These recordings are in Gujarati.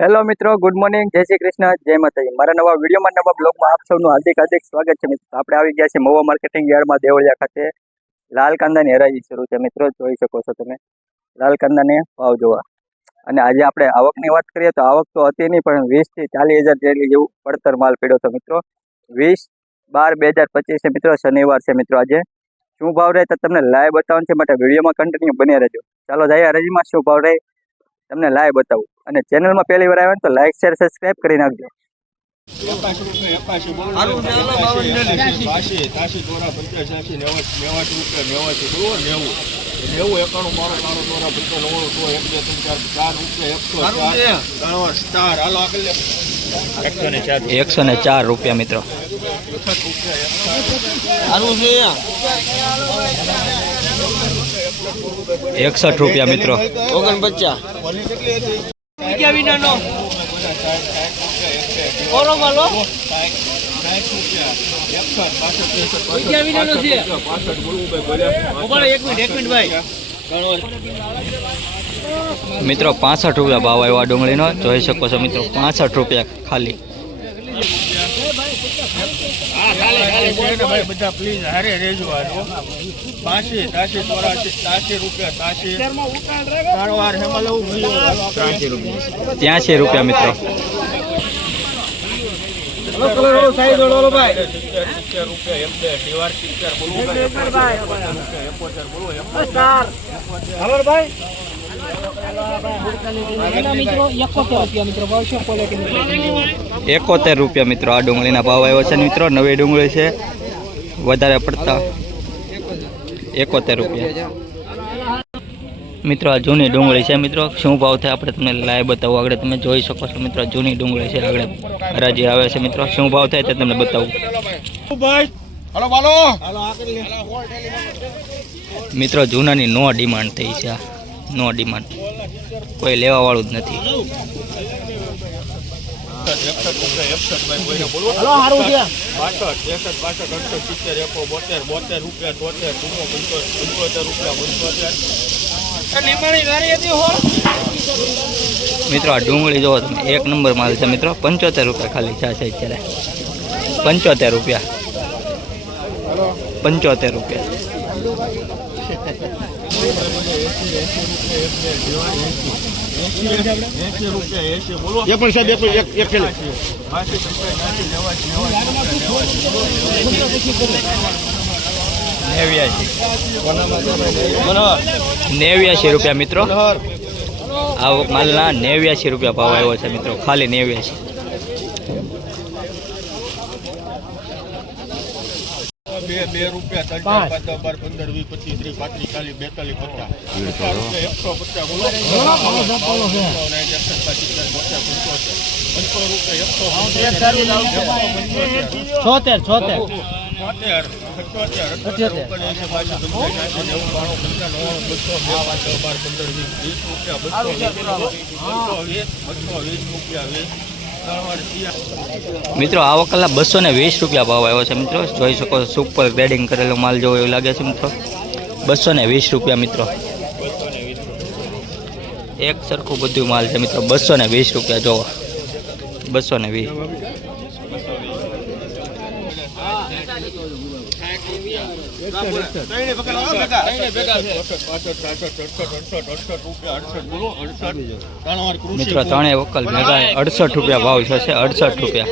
હેલો મિત્રો, ગુડ મોર્નિંગ, જય શ્રી કૃષ્ણ, જય માતાજી। મારા નવા વિડીયોમાં નવા બ્લોગમાં આપ સૌનું હાર્દિક સ્વાગત છે મિત્રો। આપણે આવી ગયા છે મહુવા માર્કેટિંગ યાર્ડમાં દેવળિયા ખાતે। લાલ કાંદાની હરાજી શરૂ છે મિત્રો, જોઈ શકો છો તમે લાલ કાંદાને ભાવ જોવા। અને આજે આપણે આવકની વાત કરીએ તો આવક તો હતી નહીં, પણ 20 થી 40 હજાર જેટલી જેવું પડતર માલ પડ્યો હતો મિત્રો। 20/12/2025 છે મિત્રો, શનિવાર છે મિત્રો। આજે શું ભાવ રહે તો તમને લાઈવ બતાવવાનું છે, માટે વિડીયોમાં કન્ટિન્યુ બન્યા રહેજો। ચાલો જઈએ હરાજીમાં શું ભાવ રહે તમને લાઈવ બતાવું। અને ચેનલમાં પહેલી વાર આવ્યા તો લાઈક શેર સબસ્ક્રાઇબ કરી નાખજો। 104 રૂપિયા મિત્રો। 61 રૂપિયા મિત્રો। 65 રૂપિયા ભાવ આવ્યો ડુંગળીનો, જોઈ શકો છો મિત્રો। 65 રૂપિયા ખાલી। બધા પ્લીઝ હારે રેજો 83 રૂપિયા મિત્રો। 71 રૂપિયા મિત્રો આ ડુંગળીના ભાવ આવ્યો છે મિત્રો। નવી ડુંગળી છે, વધારે પડતા 71 રૂપિયા મિત્રો। આ જૂની ડુંગળી છે મિત્રો, શું ભાવ થાય આપણે તમને લાઈવ બતાવું। આગળ તમે જોઈ શકો છો મિત્રો, જૂની ડુંગળી છે, આગળ હરાજી આવે છે મિત્રો। શું ભાવ થાય તે તમને બતાવું મિત્રો। જૂનાની નો ડિમાન્ડ થઈ છે, નો ડિમાન્ડ, કોઈ લેવા વાળું જ નથી। 65 મિત્રો આ ડુંગળી જોવો તમે, એક નંબર માલ છે મિત્રો। 75 રૂપિયા ખાલી છે અત્યારે। 75 રૂપિયા 75 રૂપિયા। ₹89 રૂપિયા મિત્રો। આ માલના 89 રૂપિયા ભાવ આવ્યો છે મિત્રો, ખાલી 89। મિત્રો આ વખતના 220 રૂપિયા ભાવ આવ્યો છે મિત્રો, જોઈ શકો છો। સુપર ગ્રેડિંગ કરેલો માલ જેવો એવું લાગે છે મિત્રો। 220 રૂપિયા મિત્રો, એક સરખું બધું માલ છે મિત્રો। 220 રૂપિયા જોવો, 220। મિત્રો ત્રણેય વકલ મેગા 68 રૂપિયા ભાવ છે। 68 રૂપિયા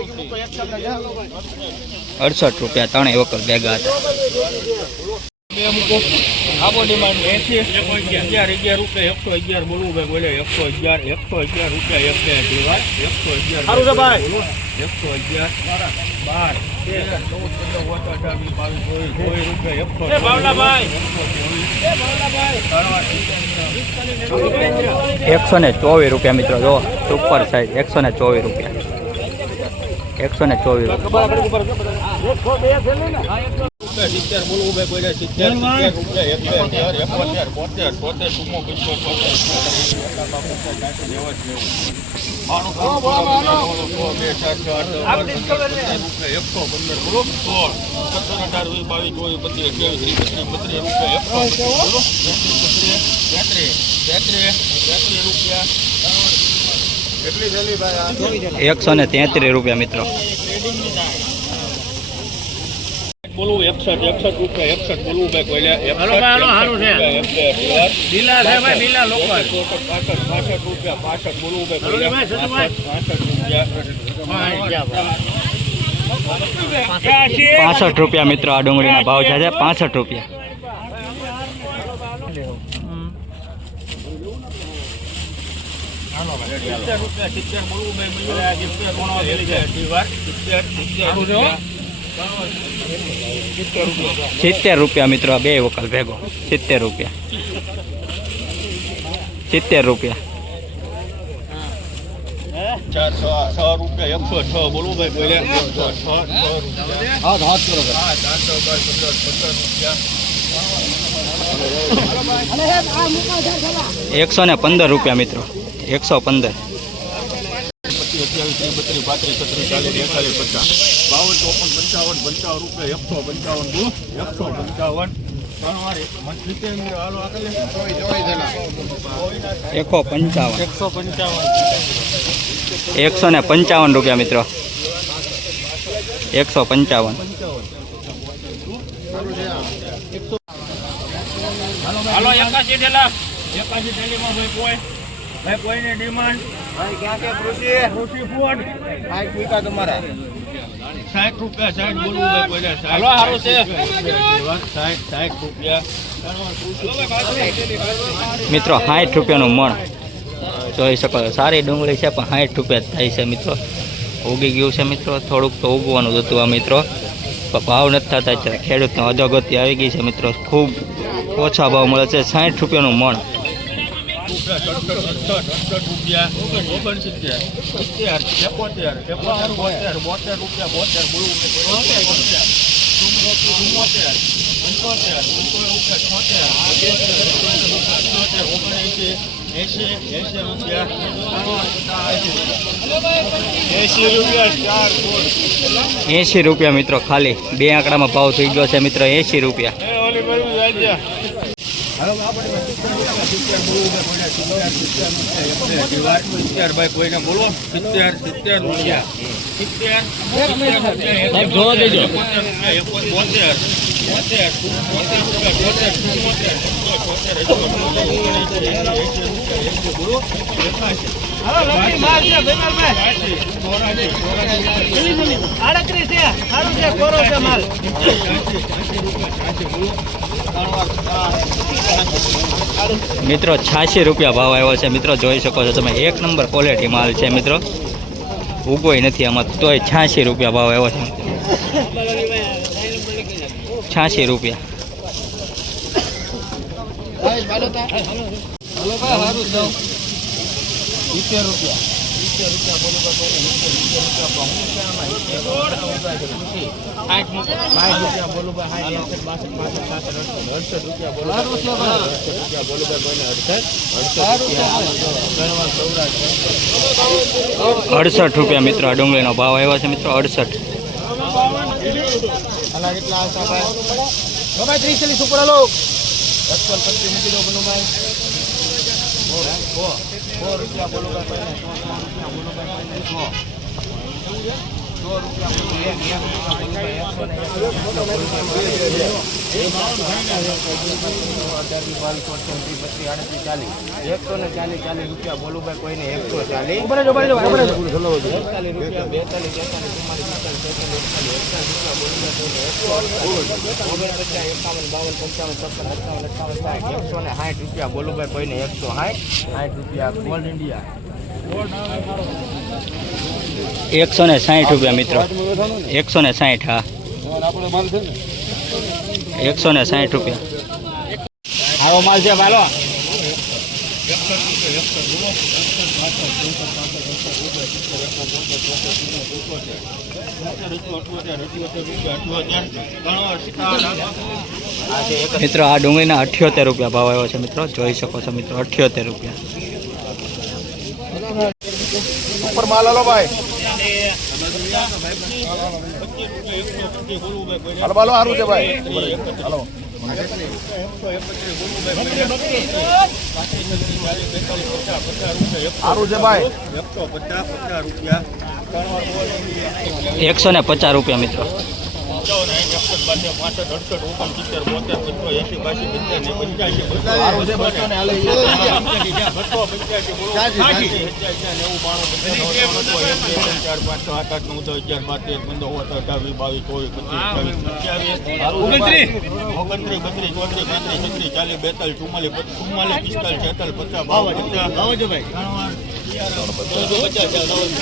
68 રૂપિયા ત્રણેય વકલ ભેગા હતા। આપો ડિમાન્ડ 11 રૂપિયા 111 બોલવું ભાઈ, બોલે 111 રૂપિયા 111 124 રૂપિયા મિત્રો, જો સુપર સાઈઝ 124 રૂપિયા 124 ₹111 133 રૂપિયા મિત્રો. બોલું 61 રૂપિયા 61 બોલું ભાઈ કોઈલા 65 બોલું ભાઈ કોઈલા 65 રૂપિયા મિત્રો. આ ડુંગળીના ભાવ છે 65 રૂપિયા. ₹70 મિત્રો. બે વકલ ભેગો ₹70. ₹70. 6 રૂપિયા 106 બોલું ભાઈ બોલ્યા 115 રૂપિયા મિત્રો. 115. 155 રૂપિયા મિત્રો. 155. હાલો 81 ઠેલા 81 ઠેલીમાં ભાઈ કોઈને ડિમાન્ડ ભાઈ ક્યાં કે કૃષિ ફૂડ 60 રૂપિયા તમારા 60 રૂપિયા 60 બોલવું ભાઈ કોઈને હાલો હારું છે 60 રૂપિયા મિત્રો 60 રૂપિયાનું મણ જોઈ શકો છો. સારી ડુંગળી છે પણ 60 રૂપિયા જ થાય છે મિત્રો. ઉગી ગયું છે મિત્રો. થોડુંક તો ઉગવાનું જ હતું આ મિત્રો. પણ ભાવ નથી થતા છે. ખેડૂતનો અધોગતિ આવી ગઈ છે મિત્રો. ખૂબ ઓછા ભાવ મળે છે. 60 રૂપિયાનું મણ. ₹80 મિત્રો. ખાલી બે આંકડામાં ભાવ થઈ ગયો છે મિત્રો. 80 રૂપિયા. ભાઈ કોઈને બોલો 70 રૂપિયા 70 મિત્રો 86 રૂપિયા ભાવ આવ્યો છે મિત્રો. જોઈ શકો છો તમે. 1 નંબર ક્વોલિટી માલ છે મિત્રો. ઉગોય નથી આમાં તોય 86 રૂપિયા ભાવ આવ્યો છે. 86 રૂપિયા. ₹68 મિત્રો. આ ડુંગળીનો ભાવ આવ્યો છે મિત્રો. 68. બોલું ભાઈ કોઈને 140 બોલું ભાઈ કોઈને 160 રૂપિયા ગોલ્ડ ઇન્ડિયા 160 રૂપિયા મિત્રો. 160. હા 160 રૂપિયા. સારો માલ છે ભાલો મિત્રો આ ડુંગળીના 78 રૂપિયા ભાવ આવ્યો છે મિત્રો. જોઈ શકો છો મિત્રો. 78 રૂપિયા. ઉપર માલ હાલો ભાઈ હાલો હાલો સારું છે ભાઈ હાલો સારું છે ભાઈ 150 રૂપિયા મિત્રો.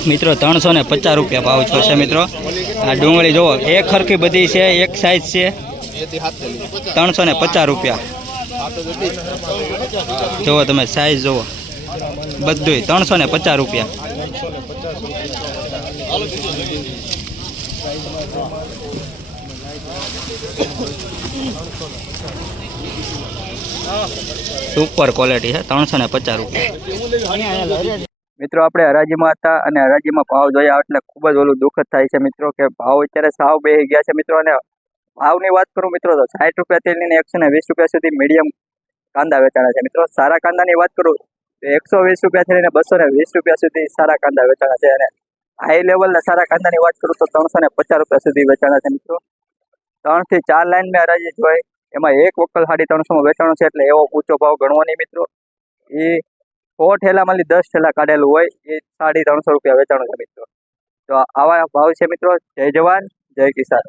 મિત્રો 350 રૂપિયા ભાવ થશે મિત્રો. આ ડુંગળી જુઓ એક સરખી બધી છે, એક સાઈઝ છે. 350 રૂપિયા જુઓ તમે, સાઈઝ જુઓ બધુંય 350 રૂપિયા. સુપર ક્વોલિટી છે, 350 રૂપિયા. મિત્રો આપણે હરાજીમાં હતા અને હરાજીમાં ભાવ જોયા એટલે ખૂબ જ ઓલું દુઃખદ થાય છે મિત્રો કે ભાવ અત્યારે સાવ બેસી ગયા છે મિત્રો. અને ભાવની વાત કરું મિત્રો તો 60 રૂપિયાથી લઈને 120 રૂપિયા સુધી મીડિયમ કાંદા વેચાણા છે મિત્રો. સારા કાંદાની વાત કરું તો 120 રૂપિયાથી લઈને 220 રૂપિયા સુધી સારા કાંદા વેચાણા છે. અને હાઈ લેવલના સારા કાંદાની વાત કરું તો 350 રૂપિયા સુધી વેચાણા છે મિત્રો. 3 થી 4 લાઈન મેં હરાજી જોઈ, એમાં એક વકલ 350 વેચાણો છે એટલે એવો ઊંચો ભાવ ગણવો નહીં મિત્રો. એ 100 ઠેલામાંથી 10 ઠેલા કાઢેલું હોય એ 350 રૂપિયા વેચાણું છે મિત્રો. તો આવા ભાવ છે મિત્રો. જય જવાન જય કિસાન.